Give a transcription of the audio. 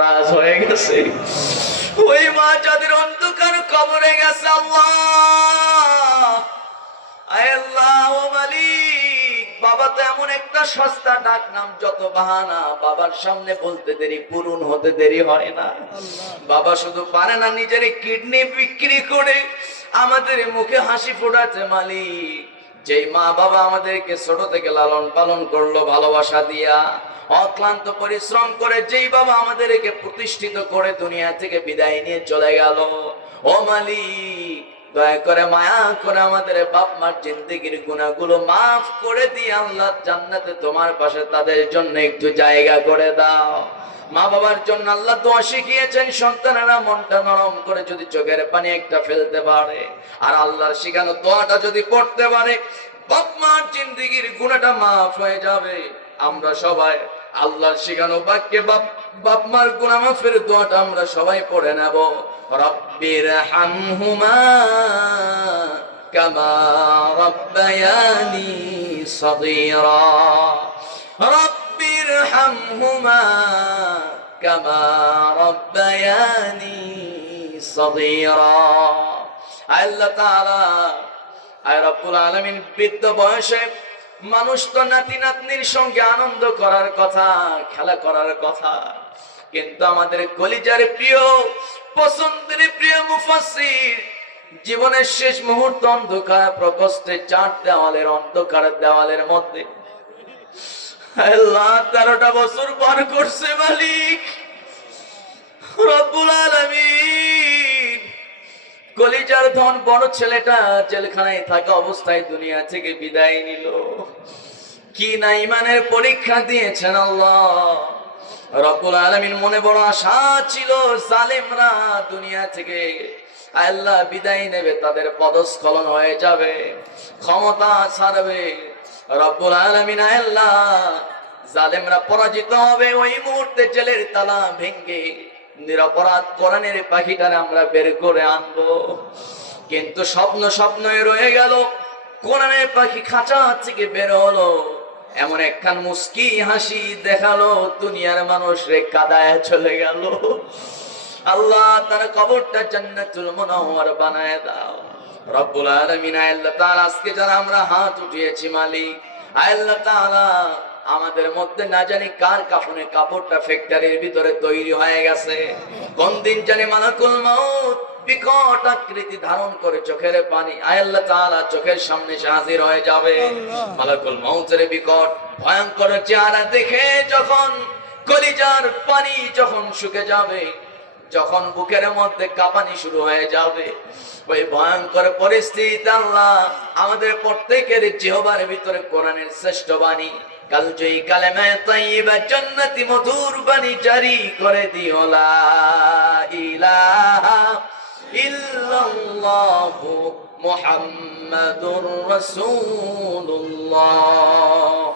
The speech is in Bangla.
নারাজ হয়ে গেছে। ওই মা যাদের অন্ধকার কবরে গেছে, আল্লাহ। বাবা তো এমন একটা সস্তা ডাক নাম, যত বাহানা। বাবার সামনে বলতে দেরি, পূরণ হতে দেরি হয় না। বাবা শুধু পারে না, নিজের কিডনি বিক্রি করে আমাদের মুখে হাসি ফোটাতে মালিক। যেই মা বাবা আমাদেরকে ছোট থেকে লালন পালন করল, ভালোবাসা দিয়া, অক্লান্ত পরিশ্রম করে যেই বাবা আমাদেরকে প্রতিষ্ঠিত করে দুনিয়া থেকে বিদায় নিয়ে চলে গেল। ও মালিক দয়া করে মায়া করে আমাদের বাপ মার জিন্দিগির গুণাগুলো মাফ করে দিয়ে আল্লাহ জান্নাতে তোমার পাশে তাদের জন্য একটু জায়গা করে দাও। মা বাবার জন্য আল্লাহ দোয়া শিখিয়েছেন, সন্তানেরা মনটা নরম করে যদি চোখের পানি একটা ফেলতে পারে। আর আল্লাহর শিখানো দোয়াটা যদি পড়তে পারে, বাপ মার জিন্দিগির গুণাটা মাফ হয়ে যাবে। আমরা সবাই আল্লাহর শিখানো বাক্যে বাপ বাপ মার গুণা মাফের দোয়াটা আমরা সবাই পড়ে নেব। রব্বির হামহুমা কামা রব্বায়ানি সগীরা। রব্বির হামহুমা কামা রব্বায়ানি সগীরা। আল্লাহ তাআলা, আয় রব্বুল আলামিন, বৃদ্ধ বয়সে মানুষ তো নাতি নাতনির সঙ্গে আনন্দ করার কথা, খেলা করার কথা কিন্তু আমাদের কলিজার প্রিয়, পছন্দের প্রিয় মুফাসির জীবনের শেষ মুহূর্ত অন্ধকার, প্রকোষ্ঠে চার দেওয়ালের অন্ধকার দেওয়ালের মধ্যে। তেরোটা বছর পার করছে মালিক। রব্বুল আলামিন। কলিজার ধন বড় ছেলেটা জেলখানায় থাকা অবস্থায় দুনিয়া থেকে বিদায় নিল। কি না ইমানের পরীক্ষা দিয়েছেন আল্লাহ? রব্বুল আলামিন মনে বড় আশা ছিল জালেমরা দুনিয়া থেকে আল্লাহ বিদায় নেবে, তাদের পদস্খলন হয়ে যাবে, ক্ষমতা ছাড়বে। রব্বুল আলামিন আল্লাহ জালেমরা পরাজিত হবে, ওই মুহূর্তে জেলের তালা ভেঙ্গে নিরপরাধ কোরআনের পাখিটারে আমরা বের করে আনব। কিন্তু স্বপ্ন স্বপ্নই রয়ে গেল, কোরআনের পাখি খাঁচা থেকে বের হলো। এমন একখান মুস্কি হাসি দেখাল, দুনিয়ার মানুষ রে কাদায় চলে গেল। আল্লাহ তার কবরটা জান্নাতুল মুনাওয়ার বানায় দাও। রব্বুল আলামিন আল্লাহ তাআলা, আজকে যারা আমরা হাত উঠিয়েছি মালিক আল্লাহ তাআলা, আমাদের মধ্যে না জানি কার কাফনে কাপড়টা ফ্যাক্টরির ভিতরে তৈরি হয়ে গেছে। কোন দিন জানি মালাকুল মাউত বিকট আকৃতি ধারণ করে চোখের পানি। আয় আল্লাহ তাআলা চোখের সামনে হাজির হয়ে যাবে। মালাকুল মাউতের বিকট ভয়ঙ্কর চেহারা দেখে যখন কলিজার পানি যখন শুকে যাবে যখন বুকের মধ্যে কাঁপানি শুরু হয়ে যাবে ওই ভয়ঙ্কর পরিস্থিতি আল্লাহ আমাদের প্রত্যেকের জিহবার ভিতরে কোরআনের শ্রেষ্ঠ বাণী কাল জয়ী কালেমা তাইয়্যিবা জান্নাতি মধুর বাণী জারি করে দিও লা الله محمد رسول الله.